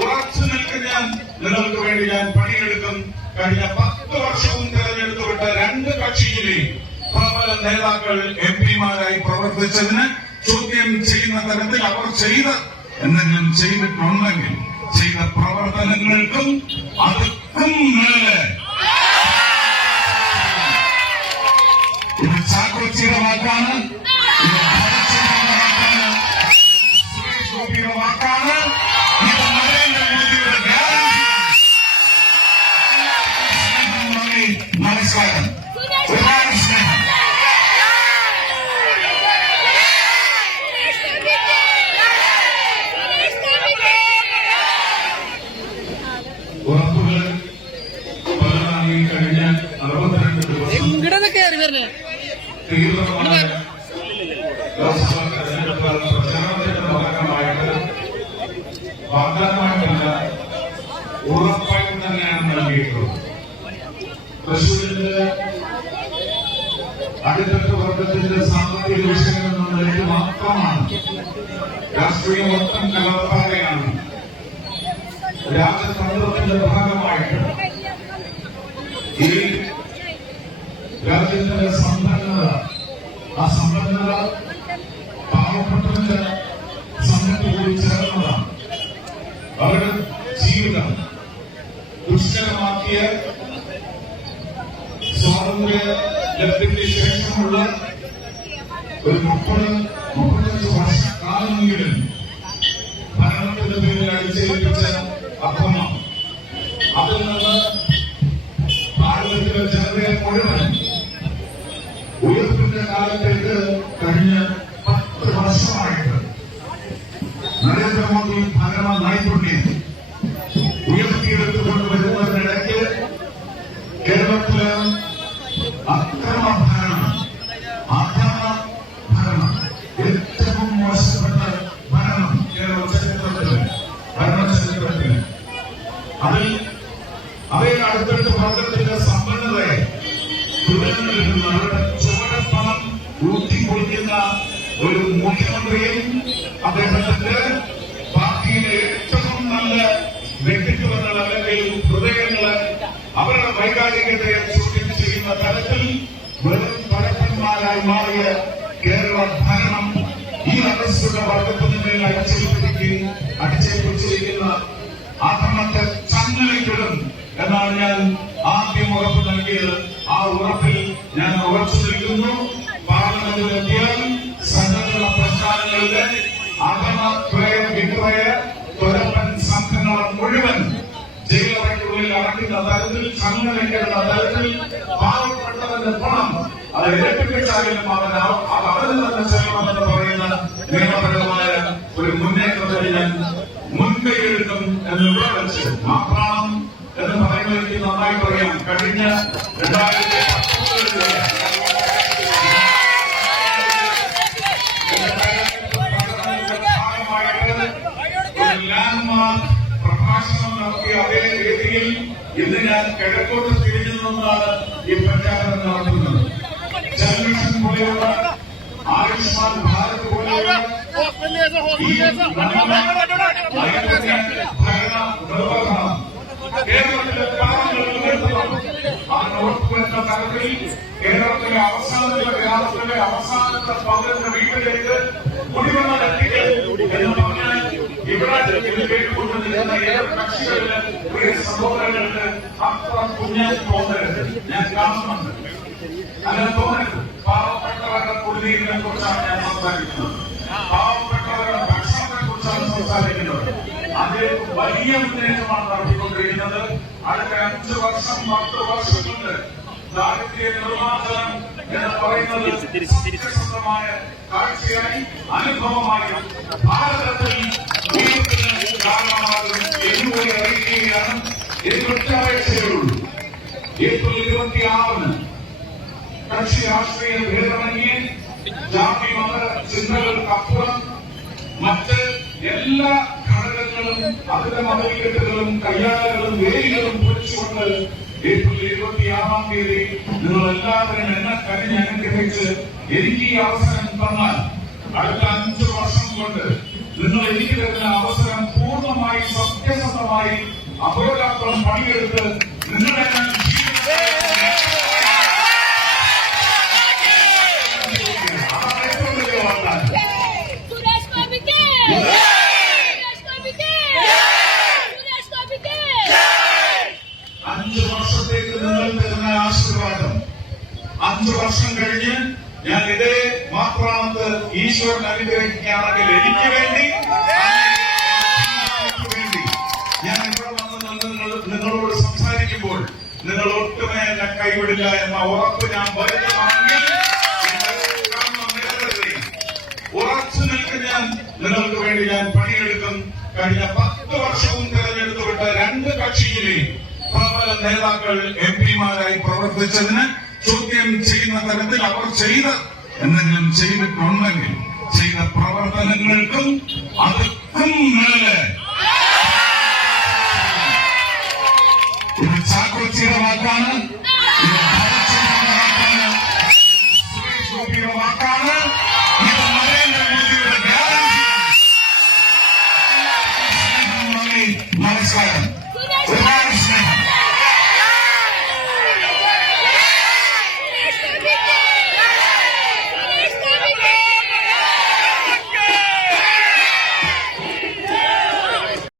ഉറച്ചു നിൽക്കുന്ന നിങ്ങൾക്ക് വേണ്ടി ഞാൻ പണിയെടുക്കും. കഴിഞ്ഞ 10 വർഷവും തെരഞ്ഞെടുത്തു വിട്ട 2 കക്ഷിയിലെ പ്രബല നേതാക്കൾ MP-മാരായി പ്രവർത്തിച്ചതിന് ചോദ്യം ചെയ്യുന്ന തരത്തിൽ അവർ ചെയ്ത എന്തെങ്കിലും ചെയ്തിട്ടുണ്ടെങ്കിൽ ചെയ്ത പ്രവർത്തനങ്ങൾക്കും അതുക്കും മേലെ ഇത് ചാക്കോച്ചിയുടെ വാക്കാണ്, ഇത് വാക്കാണ്, സുരേഷ് ഗോപിയുടെ വാക്കാണ്, ഇത് നരേന്ദ്രമോദിയുടെ ഗ്യാരണ്ടിയാണ്. നമസ്കാരം. ഒരുപാട് സ്നേഹം. ഉറപ്പുകൾ പലതായി കഴിഞ്ഞ 62 ദിവസം തീവ്രമായ ലോക്സഭാ തെരഞ്ഞെടുപ്പ് പ്രചാരണത്തിന്റെ ഭാഗമായിട്ട് വാഗ്ദാനമായിട്ടല്ല, ഉറപ്പായിട്ട് തന്നെയാണ് നൽകിയിട്ടുള്ളത്. തൃശ്ശൂരിന്റെ അടിത്തട്ട് വർഗത്തിന്റെ സാമ്പത്തിക വിഷയങ്ങൾ എന്നതിലേക്ക് മാത്രമാണ് രാഷ്ട്രീയം മൊത്തം കലർത്താതെയാണ് രാജതന്ത്രത്തിന്റെ ഭാഗമായിട്ട് ഈ രാജ്യത്തിന്റെ സമ്പന്നത, ആ സമ്പന്നത പാവപ്പെട്ടവന്റെ സമ്പത്ത് കൂടി ചേർന്നതാണ്. അവരുടെ ജീവിതം ദുഷ്കരമാക്കിയ സ്വാതന്ത്ര്യ ലബ്ധിക്ക് ശേഷമുള്ള ഒരു 30-35 വർഷക്കാലമെങ്കിലും ഭരണത്തിന്റെ പേരിൽ അടിച്ചേൽപ്പിച്ച അക്രമം, അതിൽ നിന്ന് ഭാരതത്തിലെ ജനതയെ മുഴുവൻ ഉയർപ്പിന്റെ കാലത്തേക്ക് കഴിഞ്ഞ 10 വർഷമായിട്ട് നരേന്ദ്രമോദി ഭരണ നൈപുണ്യം ഉയർത്തിയെടുത്തുകൊണ്ടുവരുന്നതിനിടയ്ക്ക് കേരളത്തിലെ അക്രമ ഭരണം, അധമ ഭരണം, ഏറ്റവും മോശപ്പെട്ട ഭരണം കേരള ചരിത്രത്തിൽ, ഭരണചരിത്രത്തിൽ, അവയിൽ അടുത്തിട്ട് വർഗത്തിന്റെ സമ്പന്നതയെ തുടർന്നു വരുന്ന അവരുടെ ചോരപ്പണം ഊട്ടിപ്പൊളിക്കുന്ന ഒരു മുഖ്യമന്ത്രിയും അദ്ദേഹത്തിന്റെ പാർട്ടിയിലെ ഏറ്റവും നല്ല വ്യക്തിത്വങ്ങൾ അല്ലെങ്കിൽ ഹൃദയങ്ങള് അവരുടെ വൈകാരികതയെ ചോദ്യം ചെയ്യുന്ന തരത്തിൽ വെറും പരപ്പന്മാരായി മാറിയ കേരള ഭരണം ഈ അറസ്റ്റുള്ള വർഗത്തിന് മേൽ അടിച്ചേൽപ്പിച്ചിരിക്കുന്ന ആക്രമണത്തെ ചങ്ങലയ്ക്കിടും എന്നാണ് ഞാൻ ആദ്യം ഉറപ്പ് നൽകിയത്. ആ ഉറപ്പിൽ ഞാൻ ഉറച്ചു നിൽക്കുന്നു. പാർലമെന്റിലെത്തിയാൽ സംഘടന പ്രസ്ഥാനങ്ങളുടെ അധമ ക്രയ വിക്രയ തുരപ്പൻ സംഘങ്ങളെ മുഴുവൻ ജയിലറയ്ക്കുള്ളിൽ അടയ്ക്കുന്ന തരത്തിൽ, ചങ്ങലയ്ക്കിടുന്ന തരത്തിൽ പാവപ്പെട്ടവന്റെ പണം അത് ഏൽപ്പിച്ചാലും അവന് തന്നെ ചെയ്യണമെന്ന് പറയുന്ന നിയമപരമായ ഒരു മുന്നേറ്റത്തിന് ഞാൻ മുൻകൈയെടുക്കും എന്ന് ഇവിടെ വെച്ച് മാപ്രാണം എന്ന് പറയുന്നത് എനിക്ക് നന്നായി പറയാം. കഴിഞ്ഞ 2019 ലാൻഡ്മാർക്ക് പ്രഭാഷണം നടത്തിയ അതേ വേദിയിൽ ഇന്ന് ഞാൻ കിഴക്കോട്ട് തിരിഞ്ഞു നിന്നാണ് ഈ പ്രഖ്യാപനം നടത്തുന്നത്. ജൽമിഷൻ പോലെയുള്ള, ആയുഷ്മാൻ ഭാരത് പോലെയുള്ള ഭരണ നിർവഹണം കേരളത്തിലെ പാവങ്ങളിൽ ഉയർത്തുന്നു. ആ നോട്ടുവെന്ന തരത്തിൽ കേരളത്തിലെ അവസാനത്തെ ഗ്രാമത്തിലെ അവസാനത്തെ പൗരന്റെ വീട്ടിലേക്ക് കുടിവെള്ളം എത്തിക്കൽ എന്ന് പറഞ്ഞാൽ ഇവിടെ ഇത് കേട്ടുകൊണ്ടിരിക്കുന്ന ഏത് കക്ഷികളിലെ പ്രിയ സഹോദരങ്ങൾക്ക് അത്ര പുണ്യം തോന്നരുത്. ഞാൻ കാണുന്നുണ്ട്, അങ്ങനെ തോന്നരുത്. പാവപ്പെട്ടവരുടെ കുടിനീരിനെ കുറിച്ചാണ് ഞാൻ സംസാരിക്കുന്നത്, പാവപ്പെട്ടവരുടെ ഭക്ഷണത്തെ കുറിച്ചാണ് സംസാരിക്കുന്നത്. അതിൽ വലിയ മുന്നേറ്റമാണ് നടത്തിക്കൊണ്ടിരിക്കുന്നത്. അടുത്ത 5 വർഷം 10 വർഷം കൊണ്ട് ദാരിദ്ര്യ നിർമ്മാർജ്ജനം എന്ന് പറയുന്നത് സത്യസന്ധമായ കാഴ്ചയായി അനുഭവമായി ഭാരതത്തിൽ കാരണമാകും എന്നുകൂടി അറിയിക്കുകയാണ്. എനിക്ക് അപേക്ഷയുള്ളൂ. ഏപ്രിൽ 26-ന് കക്ഷി രാഷ്ട്രീയ ഭേദമന്യേ ജാതി മത ചിന്തകൾക്കപ്പുറം മറ്റ് എല്ലാ ഘടകങ്ങളും അതിന്റെ മതകെട്ടുകളും കയ്യാളുകളും വേലികളും പൊളിച്ചുകൊണ്ട് ഏപ്രിൽ 26-ാം തീയതി നിങ്ങളെല്ലാവരും എന്നെ കഴിഞ്ഞ് അനുഗ്രഹിച്ച് എനിക്ക് ഈ അവസരം തന്നാൽ അടുത്ത 5 വർഷം കൊണ്ട് നിങ്ങൾ എനിക്ക് തരുന്ന അവസരം പൂർണ്ണമായി സത്യസന്ധമായി അഹോരാത്രം പണിയെടുത്ത് നിങ്ങളെല്ലാം ആശീർവാദം 5 വർഷം കഴിഞ്ഞ് ഞാൻ ഇതേ മാത്രാണത്ത് ഈശ്വരൻ അനുഗ്രഹിക്കുകയാണെങ്കിൽ എനിക്ക് വേണ്ടി ഞാൻ ഇവിടെ വന്ന് നിങ്ങളോട് സംസാരിക്കുമ്പോൾ നിങ്ങൾ ഒട്ടുമേ എന്നെ കൈവിടില്ല എന്ന ഉറപ്പ് ഞാൻ വരുന്നതാണെങ്കിൽ ഉറച്ചു നിൽക്കുന്ന നിങ്ങൾക്ക് വേണ്ടി ഞാൻ പണിയെടുക്കും. കഴിഞ്ഞ 10 വർഷവും തെരഞ്ഞെടുത്തു വിട്ട 2 കക്ഷിയിലെ പ്രബല നേതാക്കൾ എംപിമാരായി പ്രവർത്തിച്ചതിന് ചോദ്യം ചെയ്യുന്ന തരത്തിൽ അവർ ചെയ്ത എന്തെങ്കിലും ചെയ്തിട്ടുണ്ടെങ്കിൽ ചെയ്ത പ്രവർത്തനങ്ങൾക്കും അതൊക്കും മേലെ ഇത് ചാക്കോച്ചിയുടെ വാക്കാണ്, ഇത് വാക്കാണ്, സുരേഷ് ഗോപിയുടെ വാക്കാണ്, ഇത് നരേന്ദ്രമോദിയുടെ ഗ്യാരണ്ടിയാണ്. നമസ്കാരം. ഒരുപാട് സ്നേഹം.